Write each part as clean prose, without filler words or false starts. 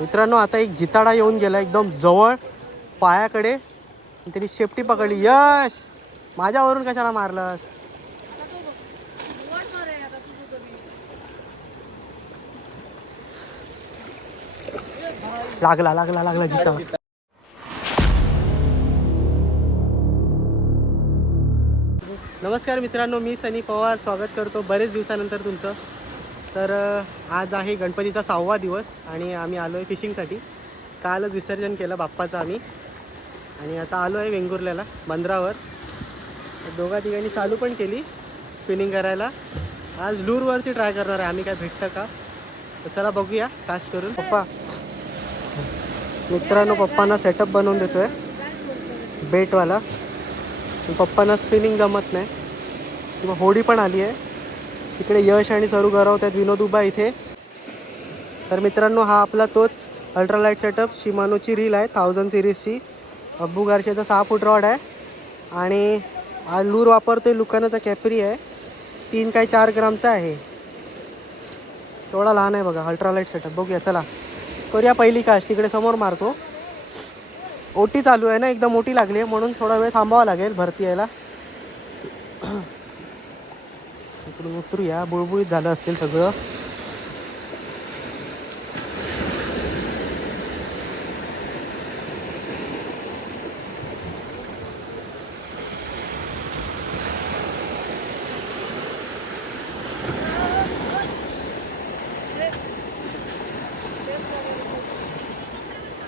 मित्रांनो आता एक जिताडा येऊन गेला एकदम जवळ पायाकडे. तरी शेपटी पकडली. यश माझ्यावरून कशाला मारलंस? लागला लागला लागला जिताडा. नमस्कार मित्रांनो, मी सनी पवार स्वागत करतो बरेच दिवसानंतर तुमचं. तर आज आहे गणपतीचा 6वा दिवस आणि आम्ही आलो आहे फिशिंगसाठी. कालच विसर्जन केलं बाप्पाचं आम्ही आणि आता आलो आहे वेंगुर्ल्याला बंदरावर. दोघा तिघांनी चालू पण केली स्पिनिंग करायला. आज लूरवरती ट्राय करणार आहे आम्ही, काय भेटतं का. तर चला बघूया कास्ट करून. पप्पा मित्रांनो, पप्पांना सेटअप बनवून देतो आहे बेटवाला. पप्पांना स्पिनिंग जमत नाही किंवा होडी पण आली आहे. तिकडे यश आणि सरू गरवतात, विनोद उभा इथे. तर मित्रांनो, हा आपला तोच अल्ट्रालाईट सेटअप शिमानोची रील आहे 1000 सिरीजची. अब्बू गारशेचा 6 फूट रॉड आहे आणि हा लूर वापरतोय लुकानाचा कॅपरी आहे. 3 काय 4 ग्रामचा आहे. केवढा लहान आहे बघा अल्ट्रालाईट सेटअप. बघूया चला करूया पहिली कास्ट. तिकडे समोर मारतो. ओटी चालू आहे ना, एकदम मोठी लागली आहे म्हणून थोडा वेळ थांबावा लागेल भरती यायला. इकडून उतरूया. बुळबुळीत झालं असेल सगळं.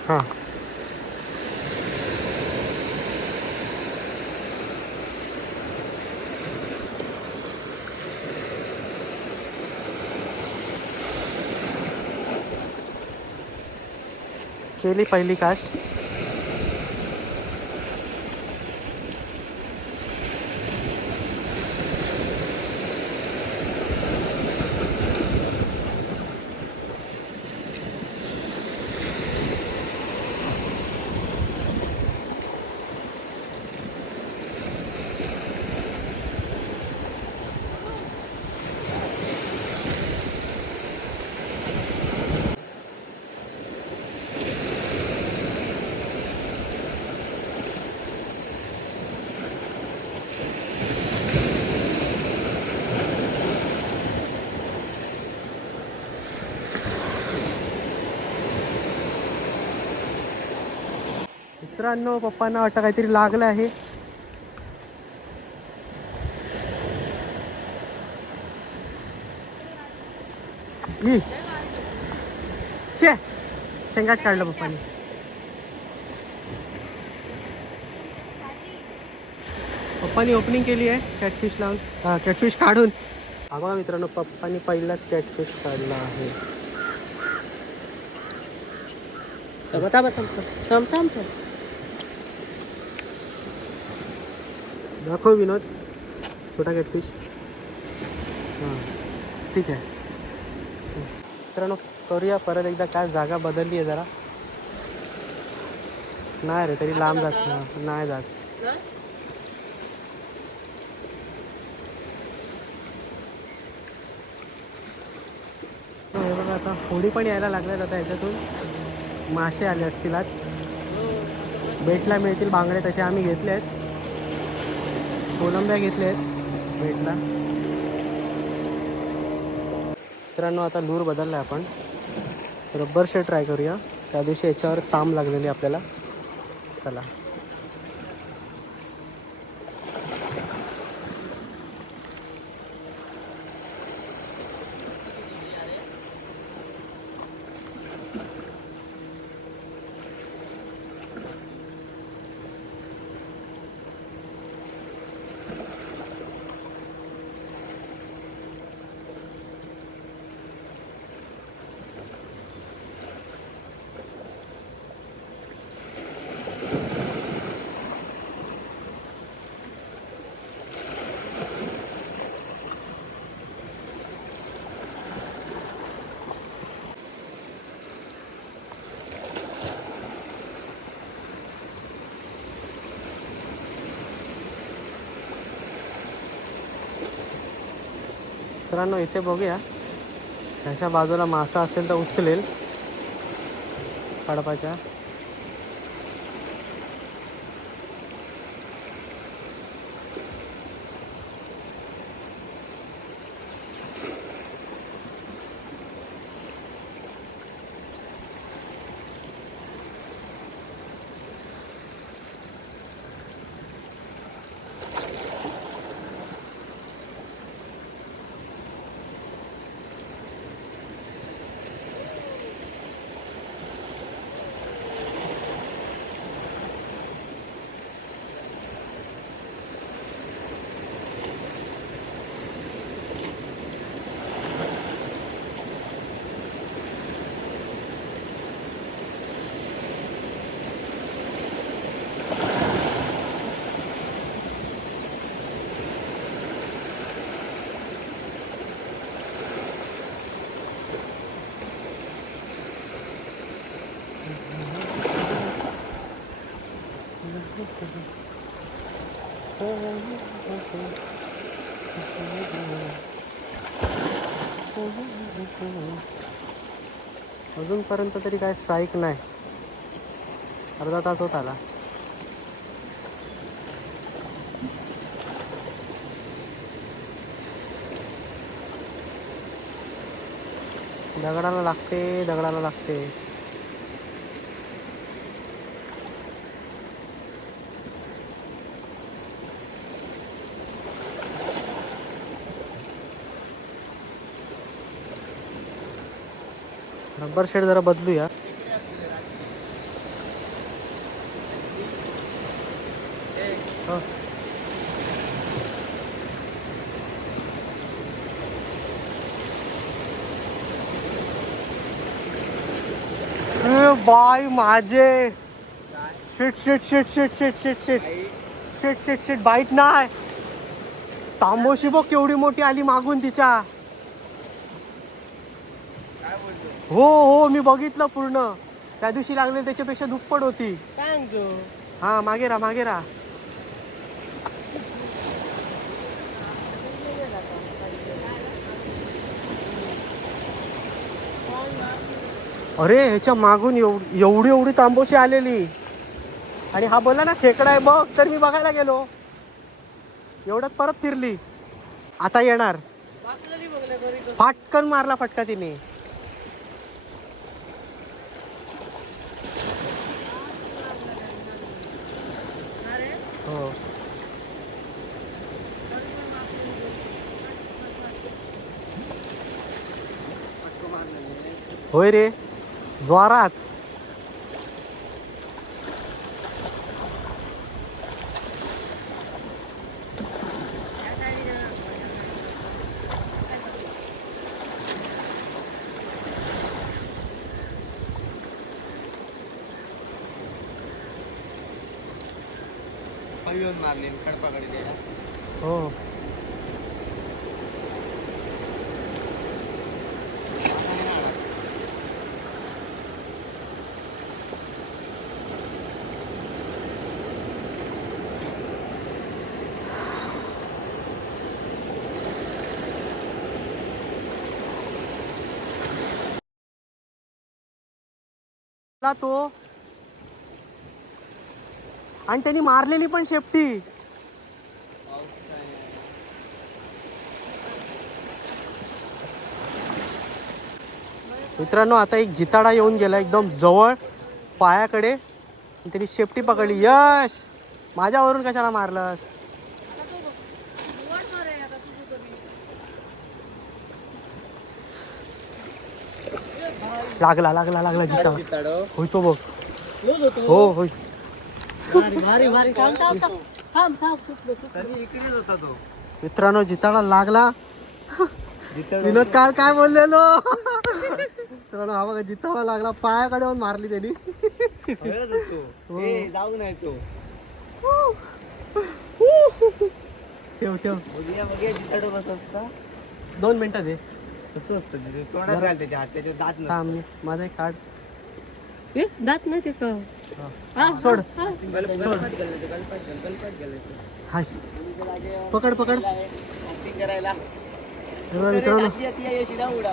हां केली पहिली कास्ट. मित्रांनो, पप्पांना वाटतं काहीतरी लागलं आहे. शेंगाट काढलं पप्पांनी. पप्पांनी ओपनिंग केली आहे कॅटफिश लावून, कॅटफिश काढून. हा बघा मित्रांनो, पप्पांनी पहिलाच कॅटफिश काढला आहे. बता बता थांब थांब थांब. दाखव विनोद, छोटा कॅटफिश. हां ठीक आहे. मित्रांनो करूया परत एकदा. काय जागा बदलली आहे जरा. नाही रे, तरी लांब जात नाही जात. हे बघा आता होडी पण यायला लागल्यात. आता याच्यातून मासे आले असतील आज. बेटला मिळतील बांगडे तसे आम्ही घेतले आहेत. कोलंब्या घेतले आहेत बेटला. मित्रांनो आता लूर बदलला आहे. आपण रब्बर शेड ट्राय करूया. त्या दिवशी याच्यावर तांब लागलेली आपल्याला. चला मित्रांनो इथे बघूया, ह्याच्या बाजूला मासा असेल तर उचलेल. कडपाच्या. अजूनपर्यंत तरी काय स्ट्राईक नाही. अर्धा तास होत आला. दगडाला लागते, दगडाला लागते. रबर शेड जरा बदलूया. बाय माझे शिट शिट शिट शिट शिट शिट शिट शिट शिट शिट बाईट नाही. तांबोशी बघ केवढी मोठी आली मागून तिच्या. हो हो मी बघितलं पूर्ण. त्या दिवशी लागले त्याच्यापेक्षा दुप्पट होती. हा मागे राहा मागे राहा. अरे ह्याच्या मागून एवढी एवढी तांबोशी आलेली. आणि हा बोला ना खेकडा आहे बघ. तर मी बघायला गेलो एवढ्यात परत फिरली. आता येणार. फाटकन मारला फटका तिने. हो होय रे जोरात. मारले कडपाकडे. हो तो. आणि त्यांनी मारलेली पण शेपटी. मित्रांनो आता एक जिताडा येऊन गेला एकदम जवळ पायाकडे. त्यांनी शेपटी पकडली. यश माझ्यावरून कशाला मारलंस. लागला लागला लागला जिताडा. होय तो बघ. हो होय. मित्रांनो जिताडा लागला. विनोद काल काय बोललेलो. मित्रांनो हा बघा जिताडा लागला. पायाकडे येऊन मारली त्यांनी. जाऊ नाही तो. ठेव ठेव. जिताडो कसं असतं. 2 मिनिटं दे. कसं असतं तोंडात घाल त्याच्या हात. त्याच्या दात थांब माझा एक कार्ड. दात नाही ते का. सोड गलपाट गेलं. हाय पकड पकड. करायला मित्रांनो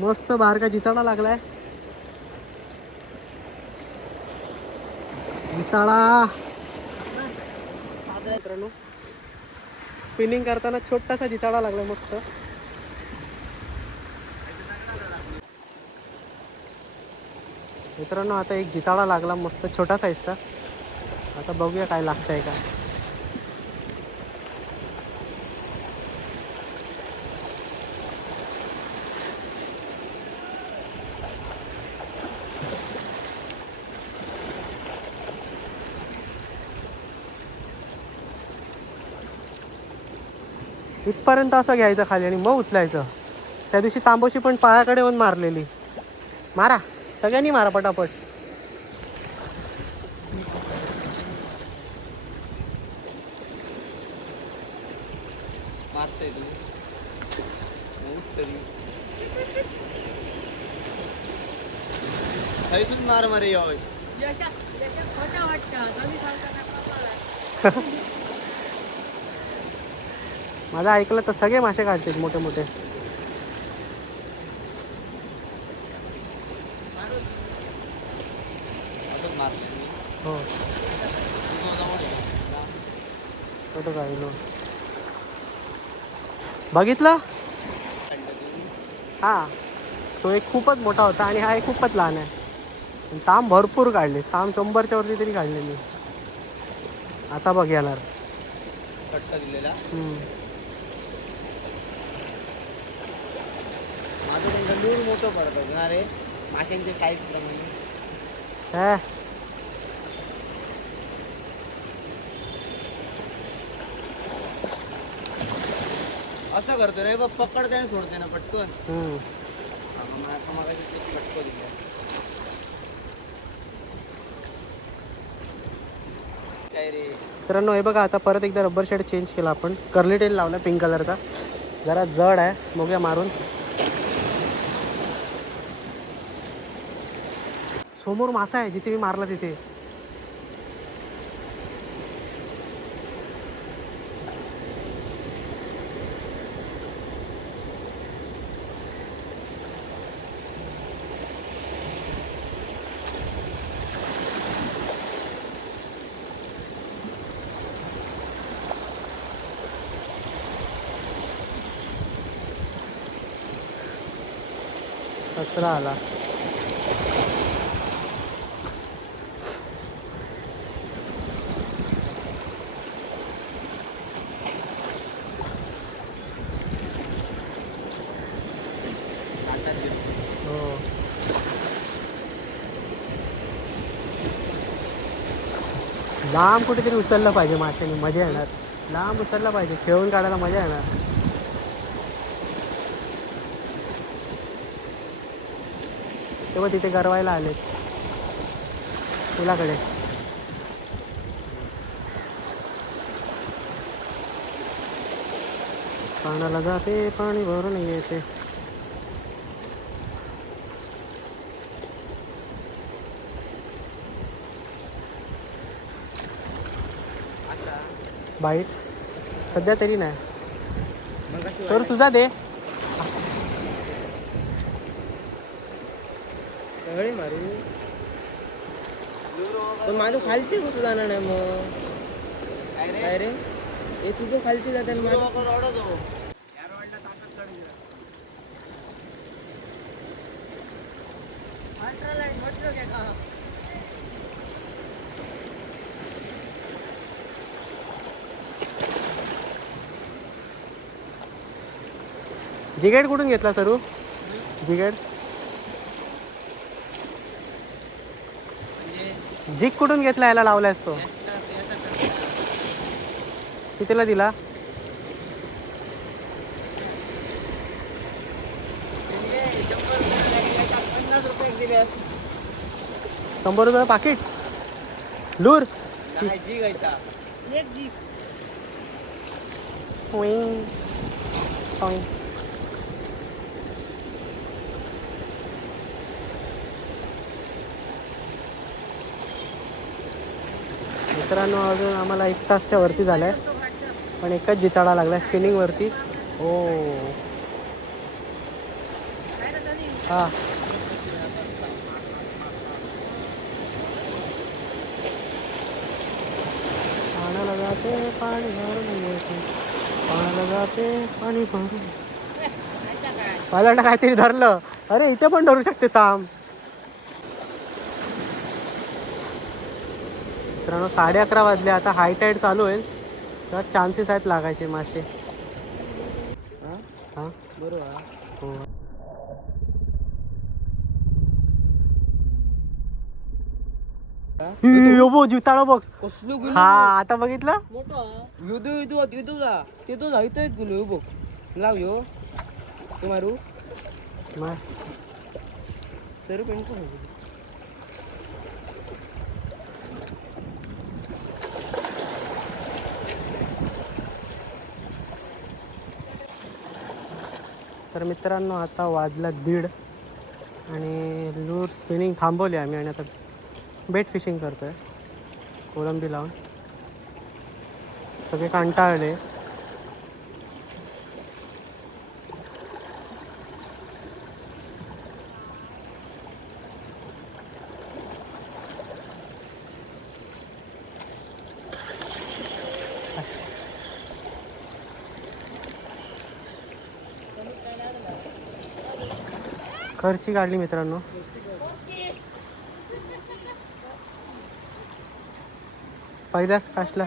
मस्त बारका जिताडा लागलाय. जिताळा. मित्रांनो स्पिनिंग करताना छोटासा जिताळा लागला मस्त. मित्रांनो आता एक जिताळा लागला मस्त छोटा साईजचा. आता बघूया काय लागतंय का. इथपर्यंत असं घ्यायचं खाली आणि मग उचलायचं. त्या दिवशी तांबोशी पण पायाकडे येऊन मारलेली. मारा सगळ्यांनी मारा पटापट. मारतोय तू थैसून मार मारे यश. माझं ऐकलं तर सगळे मासे काढतात मोठे मोठे. असंच मारतोय मी. हो तू जवळ ये. कुठं काढलो बघितलं. हा तो एक खूपच मोठा होता आणि हा एक खूपच लहान आहे. ताम भरपूर काढले. ताम 100च्या वरती तरी काढले मी. आता बघ येणार. कट्टा दिलेला माझं त्यांचं लूर मोठं पडतं ना रे माशांचे साईज प्रमाणे. हे असं करतो रे बघ पकडते आणि सोडते ना पटकन. हम्म. पटकन दिले काय रे. मित्रांनो हे बघा आता परत एकदा रबर शेड चेंज केला आपण. कर्ली टेल लावला पिंक कलरचा. जरा जड आहे बघूया मारून. समोर मासा आहे जिथे मी मारला तिथे. कचरा आला. हो लांब कुठेतरी उचललं पाहिजे माशाने मजा येणार. लांब उचललं पाहिजे खेळून काढायला मजा येणार. तेव्हा तिथे गरवायला आले तुलाकडे. पाण्याला जाते पाणी भरून येते. बाईट सध्या तरी नाही. मग कशी सर तुझा दे. सगळे मारू पण माझं खालती कुठं जाणार नाही मग. काय रे हे तुझं खालती जाते आणि माझं जिगेड कुठून घेतला सरू. जिगेड जिग कुठून घेतला याला लावलायस तो. कितीला दिला. 100 रुपये पाकिट लूर. Oing. Oing. मित्रांनो अजून आम्हाला 1 तासच्या वरती झालाय पण एकच जिताडा लागलाय स्पिनिंग वरती. ओ हा पाण्याला जाते पाणी भरून येते, पाण्याला जाते पाणी भरून. मला वाटलं काहीतरी धरलं. अरे इथे पण धरू शकते ताम. मित्रांनो 11:30 वाजले. आता हाय टाईड चालू होईल तेव्हा चान्सेस आहेत लागायचे मासे. हां बरोबर. हो. बो जिताळा बघ. कसलो हा आता बघितलं. मोठा युदू युदू युदू जा ते तो जायचं गेलो बघ. लाव यो ते मारू सर पेंट करू. तर मित्रांनो आता वाजला 1:30 आणि लूर स्पिनिंग थांबवली आम्ही आणि आता बेट फिशिंग करतो आहे कोलंबी लावून. सगळे कंटाळले. खर्ची काढली मित्रांनो. पहिल्याच काशला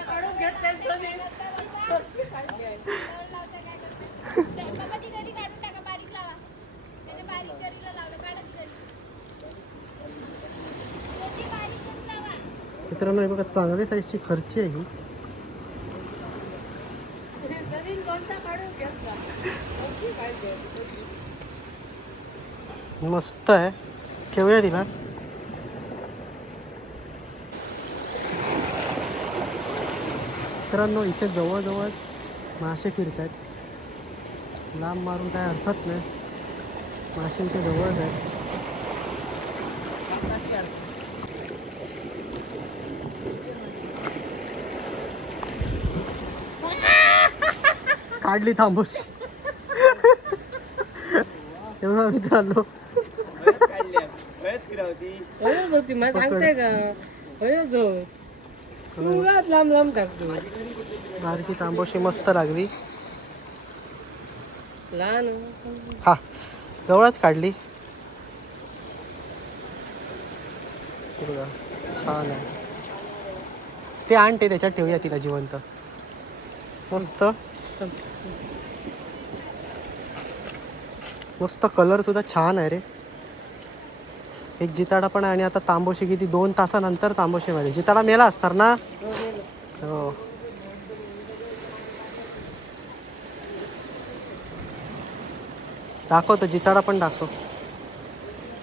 मित्रांनो हे बघा चांगली साईजची खर्ची आहे ही. मस्त आहे. ठेवूया तिला. मित्रांनो इथे जवळजवळ मासे फिरत आहेत. लांब मारून काय अर्थच नाही. मासे इथे जवळच आहेत. काढली थांबूस. तेव्हा मित्रांनो होती मला सांगते का उगाच लांब लांब टाकतो. बारकी तांबोशी मस्त लागली. लहान हा जवळच काढली. बघा छान आहे. ते आणते त्याच्यात ठेवूया तिला जिवंत. मस्त मस्त कलर सुद्धा छान आहे रे. एक जिताडा पण आहे आणि आता तांबोशी किती 2 तासानंतर तांबोशी मिळाली. जिताडा मेला असणार ना. हो दाखवतो जिताडा पण दाखव.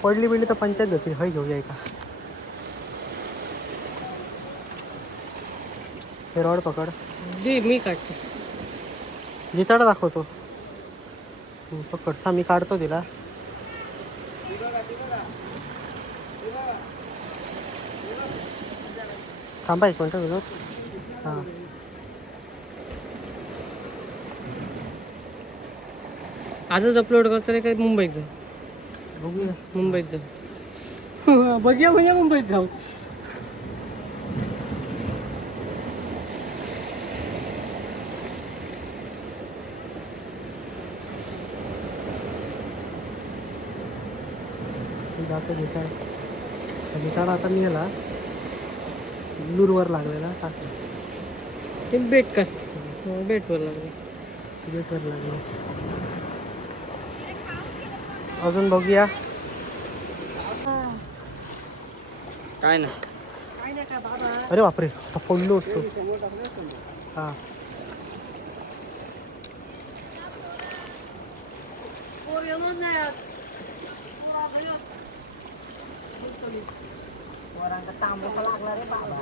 पडली बिडली तर पंचायत जातील. हय घेऊया का हे रॉड पकड. मी काढतो. जिताडा दाखवतो. पकड था मी काढतो तिला. थांबा एक मिनटं विनोद. हां आजच अपलोड करतो रे. काय मुंबईत जा. बघूया. मुंबईत जा. बघूया म्हणजे मुंबईत जाऊ. जातो जिताडा. जिताडा आता मी याला लूरवर लागलेला टाकला. ते बेट कस बेटवर लागले. बेटवर लागला. अजून बघूया. काय ना अरे बापरे आता पडलो असतो. हां लागला रे बाबा.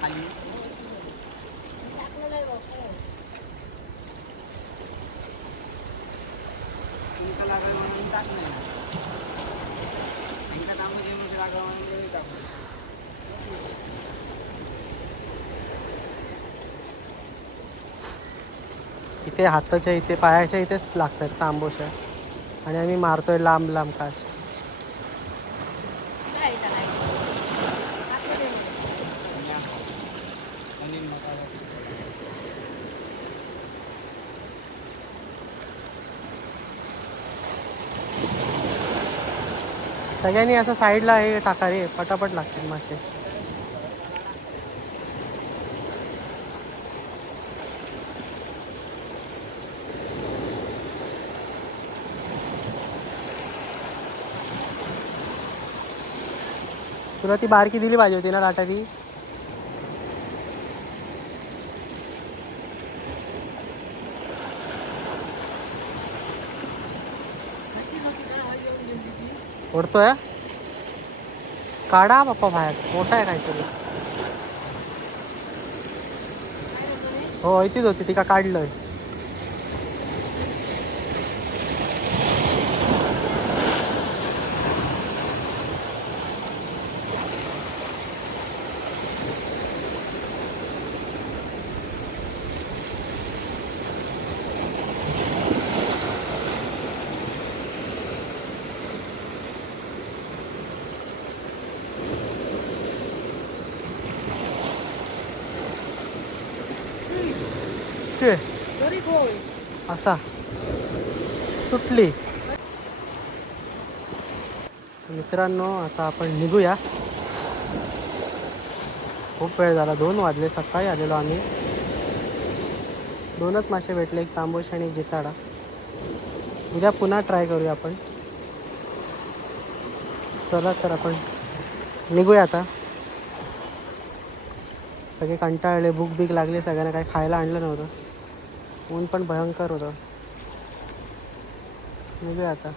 खाली लागला म्हणजे मी टाकू. इथे हाताच्या इथे पायाच्या इथेच लागतात तांबोशा आणि आम्ही मारतोय लांब लांब काच. अनिल मसाला. सगळ्यांनी असं साईडला हे टाका रे, पटापट लागतील मासे. तुला ती बारकी दिली पाहिजे होती ना लाटा ती. ओढतोय काढा पप्पा बाहेर, मोठा आहे काहीतरी. हो इथेच होती ती का काढलंय. शे असा सुटली. तर मित्रांनो आता आपण निघूया. खूप वेळ झाला, 2 वाजले. सकाळी आलेलो आम्ही. 2च मासे भेटले, एक तांबोशी आणि एक जिताडा. उद्या पुन्हा ट्राय करूया आपण. चला तर आपण निघूया आता. सगळे कंटाळले, भूक बीक लागली सगळ्यांना, काही खायला आणलं नव्हतं. ऊन पण भयंकर होतं. निघूया आता.